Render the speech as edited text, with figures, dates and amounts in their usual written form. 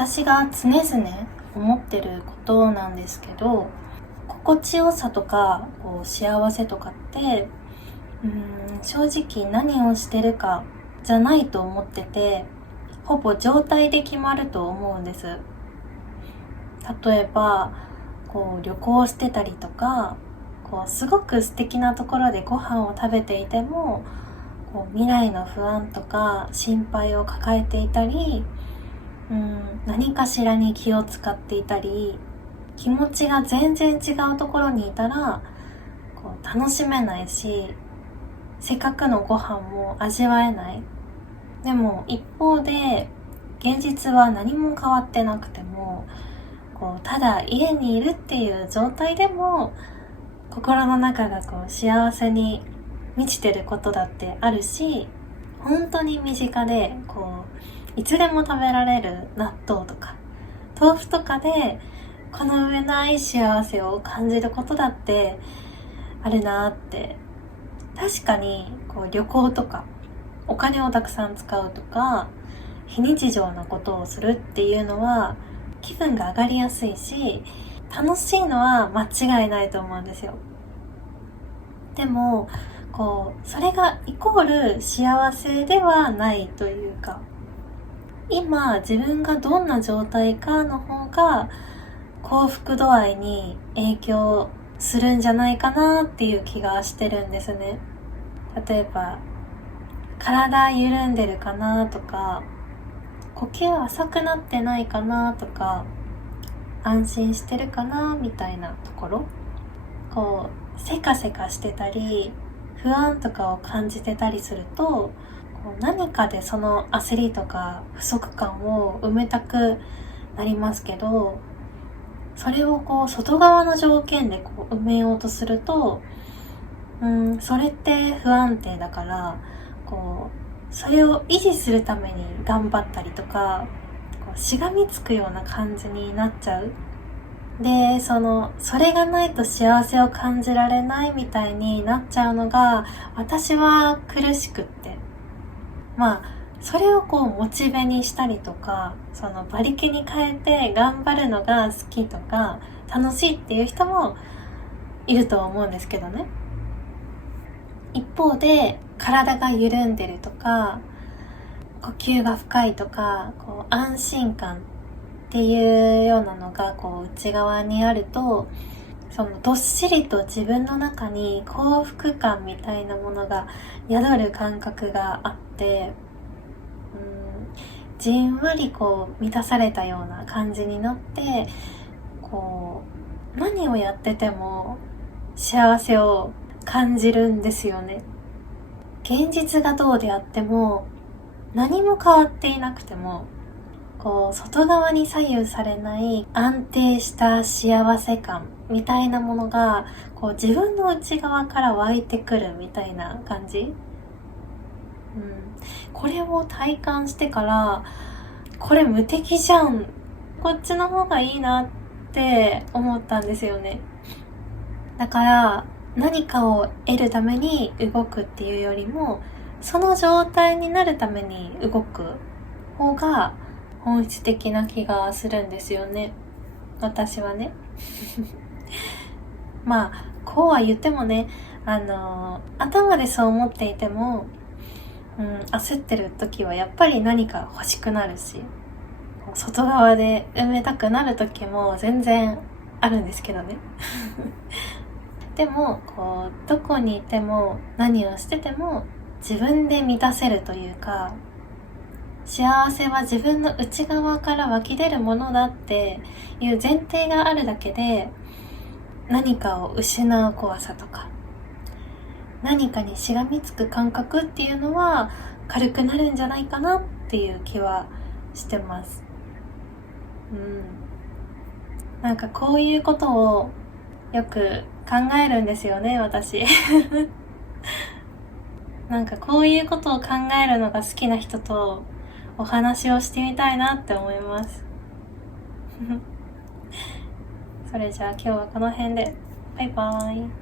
私が常々思ってることなんですけど、心地よさとか幸せとかって正直何をしてるかじゃないと思ってて、ほぼ状態で決まると思うんです。例えば旅行してたりとか、すごく素敵なところでご飯を食べていても、未来の不安とか心配を抱えていたり、何かしらに気を使っていたり、気持ちが全然違うところにいたら楽しめないし、せっかくのご飯も味わえない。でも一方で現実は何も変わってなくても、ただ家にいるっていう状態でも心の中が幸せに満ちてることだってあるし、本当に身近でいつでも食べられる納豆とか豆腐とかでこの上ない幸せを感じることだってあるなって。確かに旅行とかお金をたくさん使うとか非日常なことをするっていうのは気分が上がりやすいし、楽しいのは間違いないと思うんですよ。でもそれがイコール幸せではないというか、今自分がどんな状態かの方が幸福度合いに影響するんじゃないかなっていう気がしてるんですね。例えば体緩んでるかなとか、呼吸浅くなってないかなとか、安心してるかなみたいなところ、せかせかしてたり不安とかを感じてたりすると、何かでその焦りとか不足感を埋めたくなりますけど、それを外側の条件で埋めようとすると、それって不安定だから、それを維持するために頑張ったりとか、しがみつくような感じになっちゃう。で、それがないと幸せを感じられないみたいになっちゃうのが私は苦しくって、それをモチベにしたりとか、馬力に変えて頑張るのが好きとか楽しいっていう人もいると思うんですけどね。一方で体が緩んでるとか呼吸が深いとか安心感っていうようなのが内側にあると、どっしりと自分の中に幸福感みたいなものが宿る感覚があって、じんわり満たされたような感じになって、何をやってても幸せを感じるんですよね。現実がどうであっても、何も変わっていなくても、外側に左右されない安定した幸せ感みたいなものが自分の内側から湧いてくるみたいな感じ。これを体感してから、これ無敵じゃん、こっちの方がいいなって思ったんですよね。だから何かを得るために動くっていうよりも、その状態になるために動く方が本質的な気がするんですよね、私はね。こうは言ってもね、頭でそう思っていても、焦ってる時はやっぱり何か欲しくなるし、外側で埋めたくなる時も全然あるんですけどね。でもどこにいても何をしてても自分で満たせるというか、幸せは自分の内側から湧き出るものだっていう前提があるだけで、何かを失う怖さとか何かにしがみつく感覚っていうのは軽くなるんじゃないかなっていう気はしてます。なんかこういうことをよく考えるんですよね、私。なんかこういうことを考えるのが好きな人とお話をしてみたいなって思います。それじゃあ今日はこの辺で。バイバーイ。